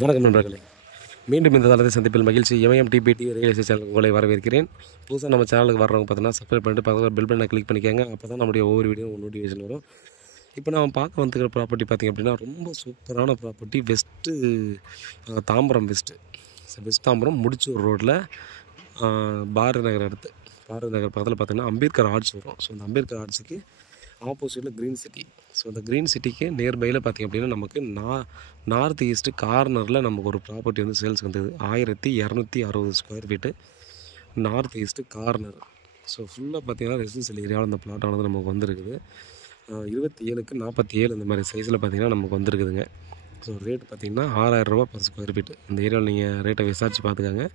வணக்கம் நண்பர்களே, மீண்டும் இந்த தளத்தை சந்திப்பில் மகிழ்ச்சி. MIM DBT real estate channel உங்களை வரவேற்கிறேன். புதுசாக நம்ம சேனலுக்கு வர்றவங்க பார்த்தீங்கன்னா சப்ஸ்கிரைப் பண்ணிட்டு பக்கத்தில் பெல் பட்டனை கிளிக் பண்ணிக்கோங்க. அப்போ தான் நம்முடைய ஒவ்வொரு வீடியோ நோட்டிஃபிகேஷன் வரும். இப்போ நம்ம பார்க்க வந்துக்கிற ப்ராப்பர்ட்டி பார்த்திங்க அப்படின்னா ரொம்ப சூப்பரான ப்ராப்பர்ட்டி. தாம்பரம் வெஸ்ட் தாம்பரம் முடிச்சூர் ரோட்டில் பாரதி நகர் பக்கத்தில் பார்த்திங்கன்னா அம்பேத்கர் ஆர்ட்ஸ் வரும். ஸோ அந்த அம்பேத்கர் ஆர்ட்ஸுக்கு ஆப்போசிட்டில் க்ரீன் சிட்டி. ஸோ அந்த க்ரீன் சிட்டிக்கு நியர்பையில் பார்த்திங்க அப்படின்னா நமக்கு நார்த் ஈஸ்ட்டு கார்னரில் நமக்கு ஒரு ப்ராப்பர்ட்டி வந்து சேல்ஸுக்கு வந்தது. 1260 square feet north east corner. So ஃபுல்லாக பார்த்திங்கன்னா ரெசிடென்ஷியல் ஏரியாவில் அந்த பிளாட் ஆனது நமக்கு வந்துருக்குது. 27க்கு 47 இந்த மாதிரி சைஸில் பார்த்திங்கன்னா நமக்கு வந்துருக்குதுங்க. ஸோ ரேட் பார்த்திங்கன்னா 6000 ரூபா பர் ஸ்கொயர் ஃபீட்டு. இந்த ஏரியாவில் நீங்கள் ரேட்டை விசாரித்து பார்த்துக்கோங்க.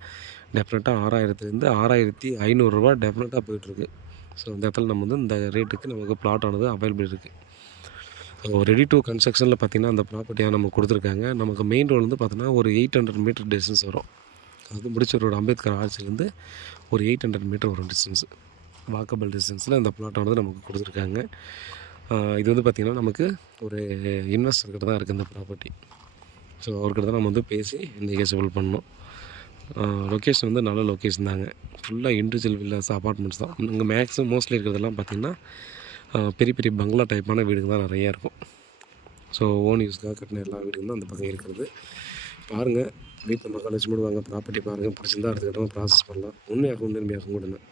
டெஃபினட்டாக 6000லேருந்து 6500 ரூபா டெஃபினட்டாக போயிட்டுருக்கு. ஸோ இந்த இடத்துல நம்ம வந்து இந்த ரேட்டுக்கு நமக்கு பிளாட் ஆனது அவைலபிள் இருக்குது. ஸோ ரெடி டு கன்ஸ்ட்ரக்ஷனில் பார்த்திங்கன்னா அந்த ப்ராப்பர்ட்டியாக நமக்கு கொடுத்துருக்காங்க. நமக்கு மெயின் ரோடு வந்து பார்த்தோன்னா ஒரு 800 மீட்டர் டிஸ்டன்ஸ் வரும். அது முடிச்ச ரோடு அம்பேத்கர் ஆர்ட்ஸ்லேருந்து ஒரு 800 மீட்டர் வரும் டிஸ்டன்ஸு. வாக்கபிள் டிஸ்டன்ஸில் இந்த பிளாட் ஆனது நமக்கு கொடுத்துருக்காங்க. இது வந்து பார்த்திங்கன்னா நமக்கு ஒரு இன்வெஸ்டர்கிட்ட தான் இருக்குது இந்த ப்ராப்பர்ட்டி. ஸோ அவர்கிட்ட தான் நம்ம வந்து பேசி நெகோசியபிள் பண்ணோம். லொக்கேஷன் வந்து நல்ல லொக்கேஷன் தாங்க. ஃபுல்லாக இண்டிவிஜுவல் வில்லாஸ் அப்பார்ட்மெண்ட்ஸ் தான். இங்கே மேக்ஸிமம் மோஸ்ட்லி இருக்கிறதெல்லாம் பார்த்திங்கன்னா பெரிய பெரிய பங்களா டைப்பான வீடுங்க தான் நிறையா இருக்கும். ஸோ ஓன் யூஸ்க்காக கட்டின எல்லா வீடுங்க தான் அந்த பக்கம் இருக்கிறது. பாருங்கள், வீட்டில் மக்கள் வச்சு மூடுவாங்க. ப்ராப்பர்ட்டி பாருங்கள், பிடிச்சிருந்தா எடுத்துக்கிட்டோம் ப்ராசஸ் பண்ணலாம். உண்மையாகவும் கூட தான்.